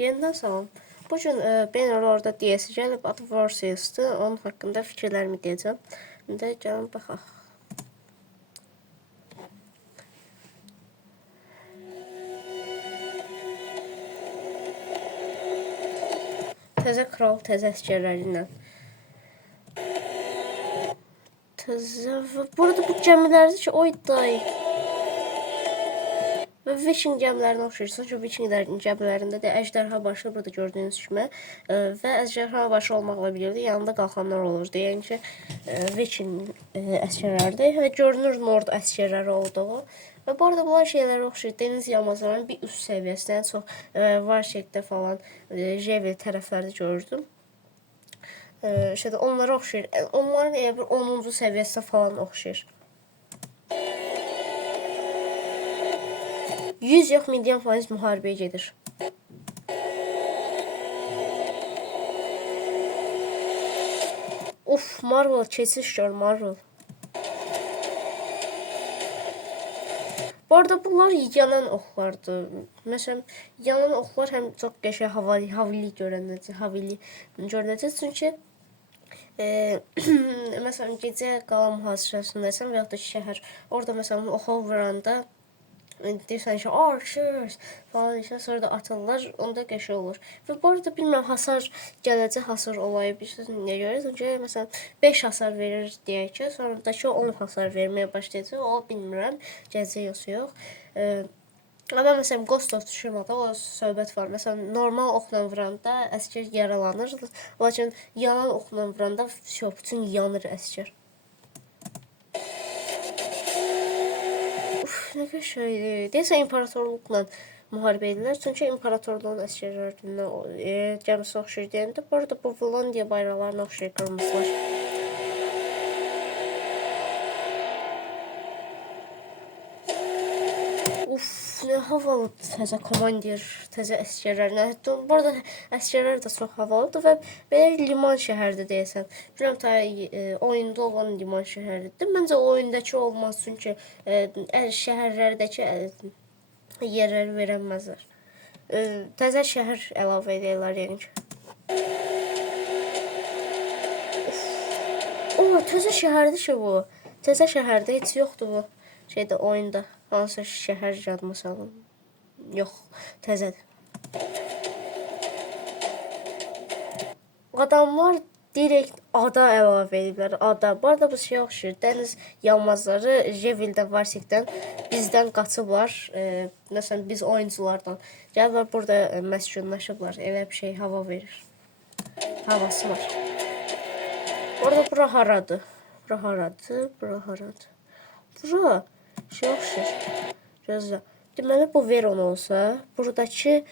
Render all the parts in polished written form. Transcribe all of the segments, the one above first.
Yenidən salam. Bu gün Bannerlordda DS gəlib, adı Warsails'dır. Onun haqqında fikirlərimi deyəcəm. İndi gəlin baxaq. Təzə kral, təzə əsgərləri ilə. Təzə... Burada bu gəmilərdir ki, oy day. Və Viking gəmilərinə oxşayırsınız. Çünki Vikinglərin gəmilərində də əjderha başı burada gördüyünüz kimi və əjderha başı olmaqla birlikdə yanında qalxanlar olurdu. Yəni ki, Viking əsgərlərdir və görünür Nord əsgərləri olduğu. Və bu arada bunlar şeylərə oxşayır. Dəniz yamazlarının bir üst səviyyəsindən çox Varşekdə falan Jevel tərəflərdə gördüm. Onlara oxşayır. Onların elə bir 10-cu səviyyəsinə falan oxşayır. 100 yox, milyon faiz müharibəyə gedir. Uf, Marvel keçiş gör, Marvel. Bu arada bunlar yanan oxlardır. Məsələn, yanan oxlar həm çox qəşəng havili görünəcək. Çünki məsələn, gecə qala mühasirəsindəsən və yaxud da şəhər. Orada məsələn, oxu vuranda deyirsən ki, archers falan deyirsən, sonra da atırlar, onda qəşəng olur. Və bu arada bilmirəm, hasar gələcək hasar olayı bir şey nə görürsən ki, məsələn 5 hasar verir deyək ki, sonradakı 10 hasar verməyə başlayacaq, o bilmirəm, gələcək yox. Amma məsələn Ghost of Tsushima'da o söhbət var. Məsələn normal oxla vuranda əsgər yaralanır, lakin yanan oxla vuranda bütün yanır əsgər. Nə qəşəngdir. Deyəsən imperatorluqla müharibə edirlər. Çünki imperatorluğun əsgərlərindən gəmisi oxşayır deyəndə. Bu arada bu Vlandiya bayraqlarına oxşayır qırmızılar. Uf, nə havalı təzə komandir, təzə əsgərlər. Bu arada əsgərlər də çox havalıdır və belə liman şəhərdir deyəsən. Bilməm ta oyunda olan liman şəhəridir. Məncə oyundakı olmaz, çünki şəhərlərdəki yerləri verəməzlər. Təzə şəhər əlavə edirlər yəni ki. O, təzə şəhərdir ki bu. Təzə şəhərdə heç yoxdur bu oyunda. Hansısa şəhər yadıma salın. Yox, təzədir. Adamlar direkt ada əlavə ediblər, ada. Bu arada bu şey oxşayır. Dəniz yamazları Jevildə, Varsikdən bizdən qaçıblar. Məsələn, biz oyunculardan. Gəliblər burada məskunlaşıblar. Elə bir şey hava verir. Havası var. Bu arada bura haradır? Bura haradır? Bura haradır? Bura şey oxşayır. Gözlə. Deməli bu Veron olsa, buradakı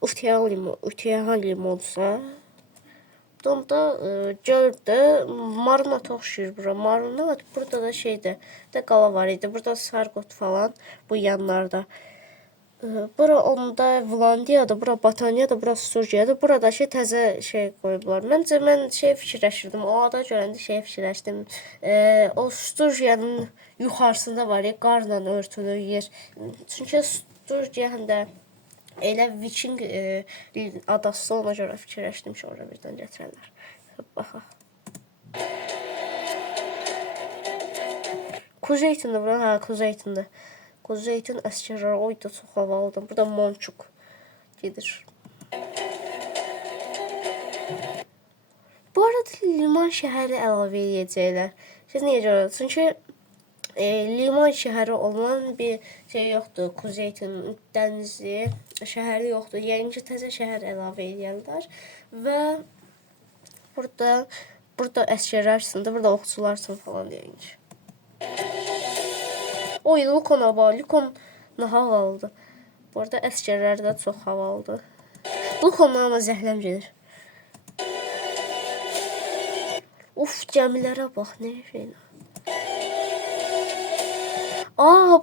Utihan limonsa, onda gəlib də Marnat oxşayır bura. Marnat, burada da şeydir. Bir də qala var idi. Burada Sargot falan bu yanlarda. Bura onda Vlandiyadır, bura Bataniyadır, bura Sturgiyadır. Buradakı təzə şey qoyublar. Məncə mən fikirləşirdim. O ada görəndə fikirləşdim. O Sturgiyanın yuxarısında var ya, qarla örtülü yer. Çünki Sturgiya həm də elə Viking adası, ona görə fikirləşdim ki, orada birdən gətirərlər. Baxaq. Kuzeytindir bura, hə, Kuzeytindir. Kuzeytin əsgərləri oyda çox havalıdır. Burada Monçuk gedir. Bu arada liman şəhəri əlavə edəcəklər. Siz niyə görə? Çünki liman şəhəri olan bir şey yoxdur. Kuzeytin dənizi şəhəri yoxdur. Yəni ki, təzə şəhər əlavə edərlər. Və burada əsgərlər üçün, burada oxçular üçün falan deyək ki. Oy, Lukon'a bax, Lukon nə havalıdır. Bu arada əsgərlər də çox havalıdır. Lukon'la amma zəhləm gedir. Uf, gəmilərə bax, nə şeylə.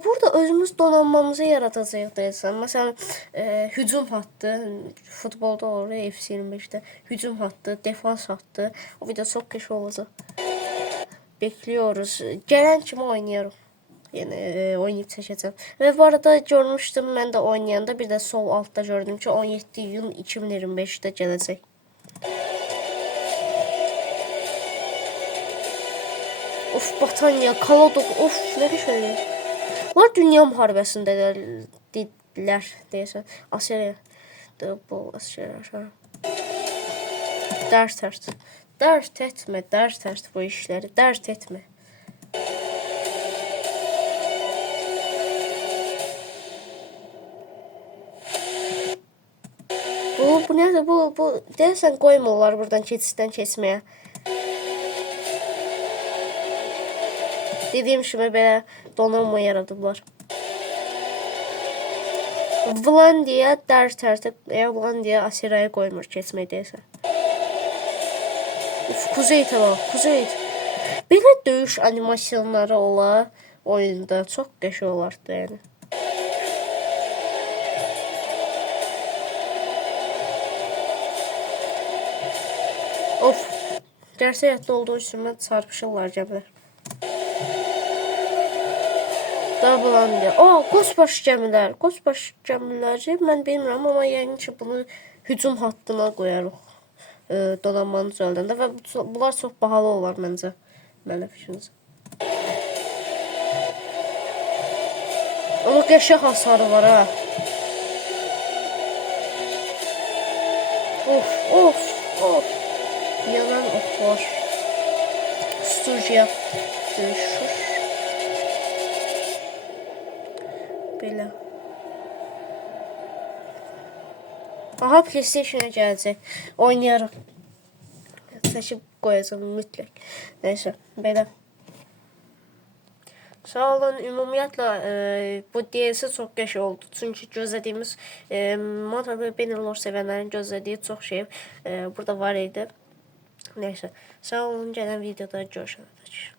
Burada özümüz donanmamızı yaradacağıq deyəsən. Məsələn, hücum hattı, futbolda olur, FC25-də hücum hattı, defans hattı. O video çox qəşəng olacaq. Bekliyoruz. Gələn kimi oynayarıq. Yəni oynayıb çəkəcəm. Və bu arada görmüşdüm mən də oynayanda, bir də sol altda gördüm ki 17 iyun 2025-də gələcək. Of, Batanya, Kaladok, of, nə qəşəngdir. Bunlar dünya müharibəsində dedilər deyəsən. Asiriya, bu Asiriya. Dərs etmə bu işləri, dərs etmə. Bu nədir? Bu deyəsən qoymurlar buradan keçiddən keçməyə. Dediyim kimi belə donanma yaradıblar. Vlandiya dərs Vlandiya Asiriyaya qoymur keçmək deyəsən. Kuzeyt var, Kuzeyt. Belə döyüş animasyonları olar oyunda, çox qəşəng olardı yəni. Of, gerçək həyatda olduğu üçün çarpışırlar gəmilər. Davlandı. Qosbaş gəmiləri mən bilmirəm, amma yəqin ki bunu hücum hattına qoyarıq donanmanın düzəldəndə və bunlar çox bahalı olar məncə. Mənim fikrimcə. Amma qəşəng hasarı var ha. Of. Yanan oklar. Sturgiya döyüşür. Belə. Aha, PlayStation-a gələcək. Oynayarıq. Seçib qoyacağım mütləq. Neyse, belə. Sağ olun, ümumiyyətlə bu DLC çox qəşəng oldu. Çünki gözlədiyimiz Motor Benelor sevənlərin gözlədiyi çox şey burada var idi. Neyse, sağ olun, gələn videoda görüşənədək.